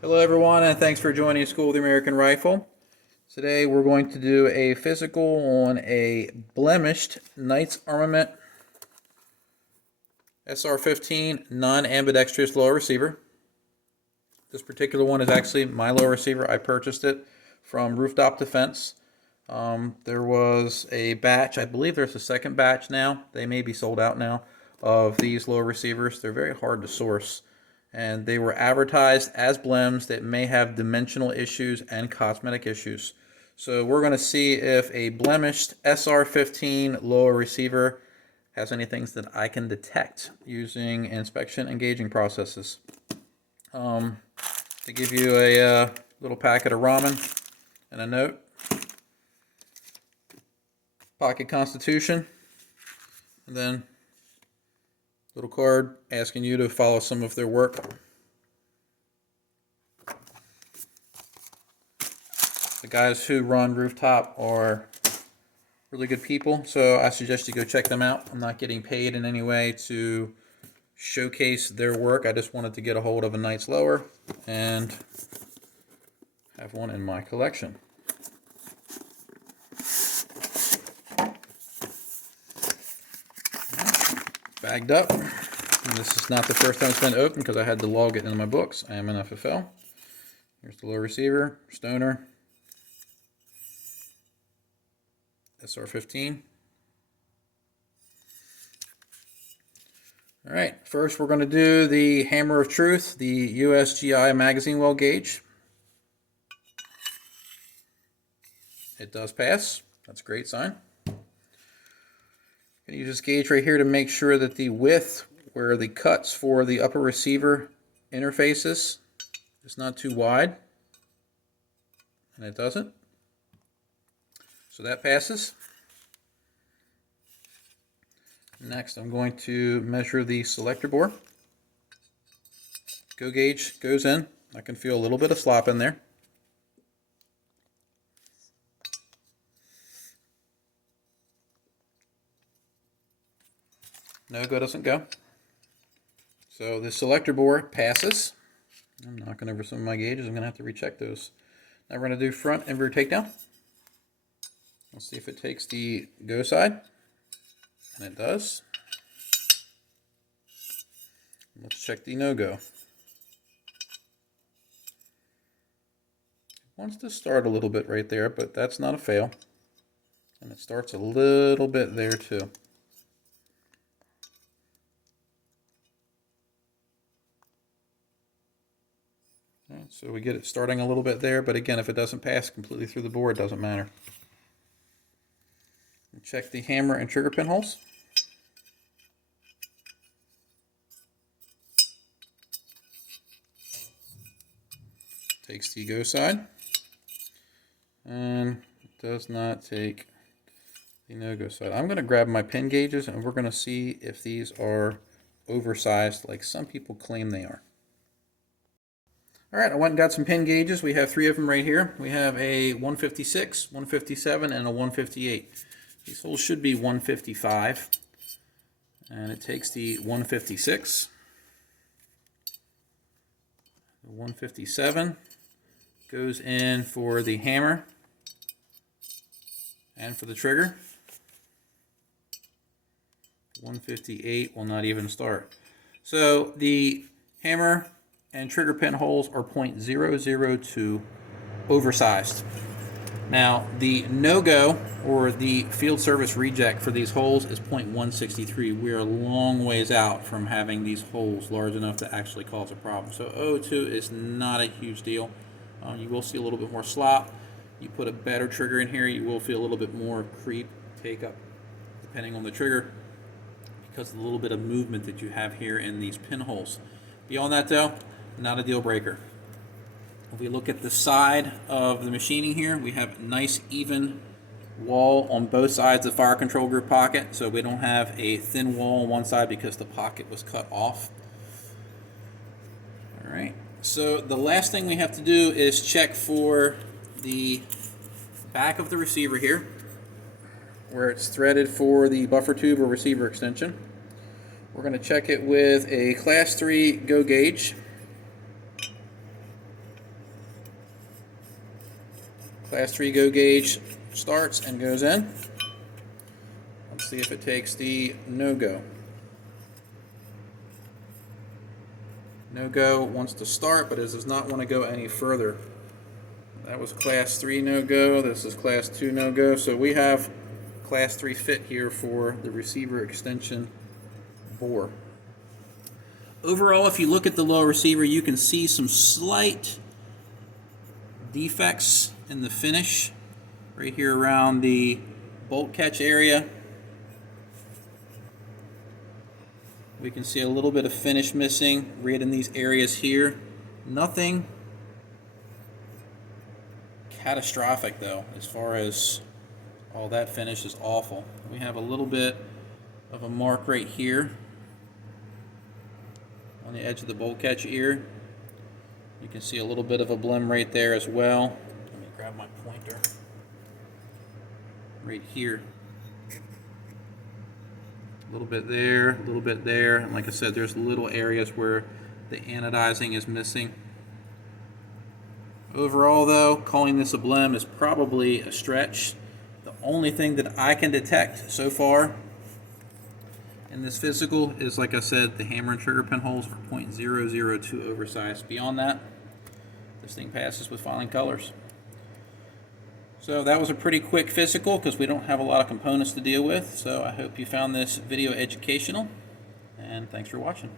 Hello everyone, and thanks for joining School of the American Rifle. Today we're going to do a physical on a blemished Knights Armament SR-15 non-ambidextrous lower receiver. This particular one is actually my lower receiver. I purchased it from Rooftop Defense. There was a batch, I believe there's a second batch now. They may be sold out now of these lower receivers. They're very hard to source. And they were advertised as blems that may have dimensional issues and cosmetic issues. So we're going to see if a blemished SR-15 lower receiver has any things that I can detect using inspection and gauging processes. They give you a little packet of ramen and a note. Pocket Constitution, and then little card asking you to follow some of their work. The guys who run Rooftop are really good people, so I suggest you go check them out. I'm not getting paid in any way to showcase their work. I just wanted to get a hold of a Knight's lower and have one in my collection. Bagged up. And this is not the first time it's been opened because I had to log it in my books. I am an FFL. Here's the low receiver, stoner, SR-15. All right, first we're going to do the Hammer of Truth, the USGI magazine well gauge. It does pass. That's a great sign. I'm going to use this gauge right here to make sure that the width where the cuts for the upper receiver interfaces is not too wide, and it doesn't. So that passes. Next, I'm going to measure the selector bore. Go gauge goes in. I can feel a little bit of slop in there. No go doesn't go. So the selector bore passes. I'm knocking over some of my gauges. I'm going to have to recheck those. Now we're going to do front and rear takedown. Let's see if it takes the go side. And it does. Let's check the no-go. It wants to start a little bit right there, but that's not a fail. And it starts a little bit there too. Right, so we get it starting a little bit there, but again, if it doesn't pass completely through the bore, it doesn't matter. Check the hammer and trigger pin holes. Takes the go side, and it does not take the no-go side. I'm going to grab my pin gauges, and we're going to see if these are oversized like some people claim they are. All right, I went and got some pin gauges. We have 3 of them right here. We have a 156, 157, and a 158. These holes should be 155, and it takes the 156, the 157 goes in for the hammer and for the trigger. 158 will not even start. So the hammer and trigger pin holes are .002 oversized. Now the no-go or the field service reject for these holes is .163. We are a long ways out from having these holes large enough to actually cause a problem. So 002 is not a huge deal. You will see a little bit more slop. You put a better trigger in here, you will feel a little bit more creep, take up, depending on the trigger, because of the little bit of movement that you have here in these pinholes. Beyond that though, not a deal breaker. If we look at the side of the machining here, we have nice even wall on both sides of the fire control group pocket, so we don't have a thin wall on one side because the pocket was cut off. All right, so the last thing we have to do is check for the back of the receiver here, where it's threaded for the buffer tube or receiver extension. We're going to check it with a class 3 go gauge. Class 3 go gauge starts and goes in. Let's see if it takes the no-go. No-go wants to start, but it does not want to go any further. That was Class 3 no-go. This is Class 2 no-go. So we have Class 3 fit here for the receiver extension bore. Overall, if you look at the lower receiver, you can see some slight defects in the finish right here around the bolt catch area. We can see a little bit of finish missing right in these areas here. Nothing catastrophic though, as far as all that finish is awful. We have a little bit of a mark right here on the edge of the bolt catch ear. You can see a little bit of a blem right there as well. Let me grab my pointer. Right here. A little bit there, a little bit there, and like I said, there's little areas where the anodizing is missing. Overall though, calling this a blem is probably a stretch. The only thing that I can detect so far in this physical is, like I said, the hammer and trigger pin holes are .002 oversized. Beyond that, this thing passes with flying colors. So that was a pretty quick physical because we don't have a lot of components to deal with. So I hope you found this video educational, and thanks for watching.